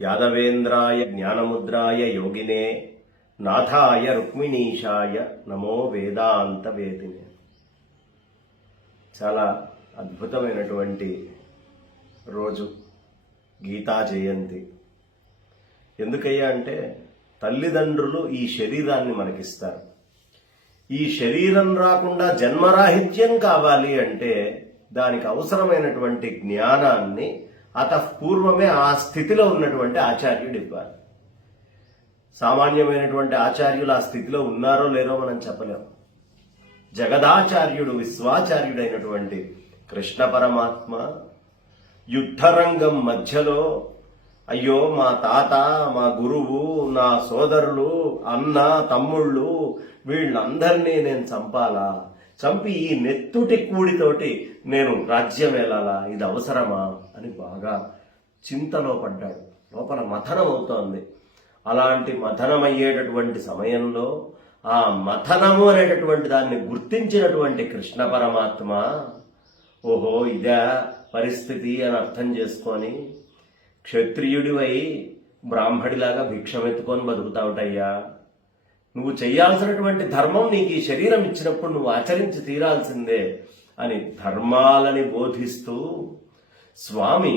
యాదవేంద్రాయ జ్ఞానముద్రాయ యోగినే నాథాయ రుక్మిణీశాయ నమో వేదాంత వేదినే. చాలా అద్భుతమైనటువంటి రోజు గీతా జయంతి. ఎందుకయ్యా అంటే తల్లిదండ్రులు ఈ శరీరాన్ని మనకిస్తారు. ఈ శరీరం రాకుండా జన్మరాహిత్యం కావాలి అంటే దానికి అవసరమైనటువంటి జ్ఞానాన్ని పూర్వమే ఆ స్థితిలో ఉన్నటువంటి ఆచార్యుడు ఇవ్వాలి. సామాన్యమైనటువంటి ఆచార్యులు ఆ స్థితిలో ఉన్నారో లేరో మనం చెప్పలేము. జగదాచార్యుడు విశ్వాచార్యుడైనటువంటి కృష్ణ పరమాత్మ యుద్ధరంగం మధ్యలో అయ్యో మా తాత, మా గురువు, నా సోదరులు, అన్న, తమ్ముళ్ళు వీళ్ళందరినీ నేను చంపాలా, చంపి ఈ నెత్తుటి కూడితోటి నేను రాజ్యం వెళ్ళాలా, ఇది అవసరమా అని బాగా చింతలో పడ్డాడు. లోపల మథనం అవుతోంది. అలాంటి మథనమయ్యేటటువంటి సమయంలో ఆ మథనము అనేటటువంటి దాన్ని గుర్తించినటువంటి కృష్ణ పరమాత్మ ఓహో ఇదే పరిస్థితి అని అర్థం చేసుకొని క్షత్రియుడివై బ్రాహ్మడిలాగా భిక్షమెత్తుకొని బతుకుతావుటయ్యా, నువ్వు చెయ్యాల్సినటువంటి ధర్మం నీకు ఈ శరీరం ఇచ్చినప్పుడు నువ్వు ఆచరించి తీరాల్సిందే అని ధర్మాలని బోధిస్తూ స్వామి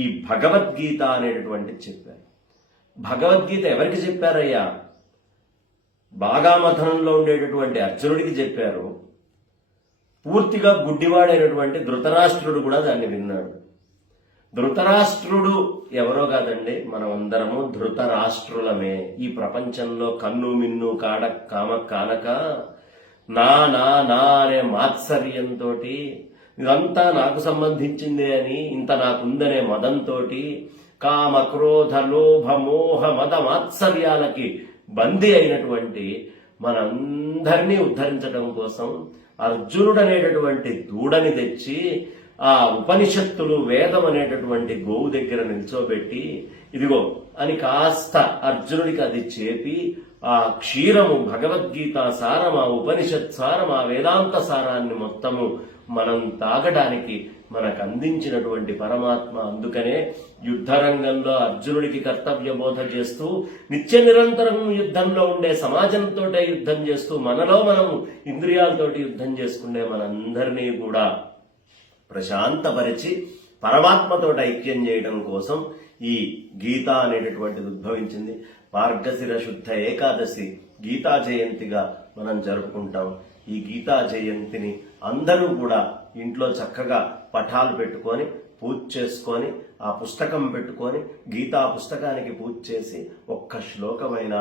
ఈ భగవద్గీత అనేటటువంటి చెప్పారు. భగవద్గీత ఎవరికి చెప్పారయ్యా? బాగా మథనంలో ఉండేటటువంటి అర్జునుడికి చెప్పారు. పూర్తిగా గుడ్డివాడైనటువంటి ధృతరాష్ట్రుడు కూడా దాన్ని విన్నాడు. ధృతరాష్ట్రుడు ఎవరో కాదండి, మనమందరము ధృతరాష్ట్రులమే. ఈ ప్రపంచంలో కన్ను మిన్ను కామ కానక నా నా నా అనే మాత్సర్యంతో ఇదంతా నాకు సంబంధించిందే అని, ఇంత నాకుందనే మదంతో కామ క్రోధ లోభ మోహ మద మాత్సర్యాలకి బందీ అయినటువంటి మనందరినీ ఉద్ధరించడం కోసం అర్జునుడు అనేటటువంటి దూడని తెచ్చి ఆ ఉపనిషత్తులు వేదం అనేటటువంటి గోవు దగ్గర నిల్చోబెట్టి ఇదిగో అని కాస్త అర్జునుడికి అది చేపి ఆ క్షీరము భగవద్గీత సారం, ఆ ఉపనిషత్ సారం, ఆ వేదాంత సారాన్ని మొత్తము మనం తాగడానికి మనకు అందించినటువంటి పరమాత్మ. అందుకనే యుద్ధరంగంలో అర్జునుడికి కర్తవ్య బోధ చేస్తూ నిత్య నిరంతరం యుద్ధంలో ఉండే సమాజంతో యుద్ధం చేస్తూ మనలో మనం ఇంద్రియాలతోటి యుద్ధం చేసుకునే మనందరినీ కూడా ప్రశాంతపరిచి పరమాత్మతో ఐక్యం చేయడం కోసం ఈ గీత అనేటటువంటిది ఉద్భవించింది. మార్గశిర శుద్ధ ఏకాదశి గీతా జయంతిగా మనం జరుపుకుంటాం. ఈ గీతా జయంతిని అందరూ కూడా ఇంట్లో చక్కగా పటాలు పెట్టుకొని పూజ చేసుకొని ఆ పుస్తకం పెట్టుకొని గీతా పుస్తకానికి పూజ చేసి ఒక్క శ్లోకమైన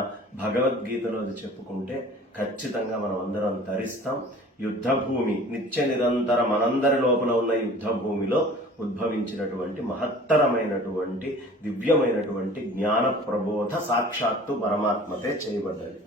భగవద్గీతలో చెప్పుకుంటే ఖచ్చితంగా మనం అందరం తరిస్తాం. యుద్ధభూమి నిత్య నిరంతర మనందరి లోపల ఉన్న యుద్ధభూమిలో ఉద్భవించినటువంటి మహత్తరమైనటువంటి దివ్యమైనటువంటి జ్ఞాన ప్రబోధ సాక్షాత్తు పరమాత్మతే చేయబడ్డది.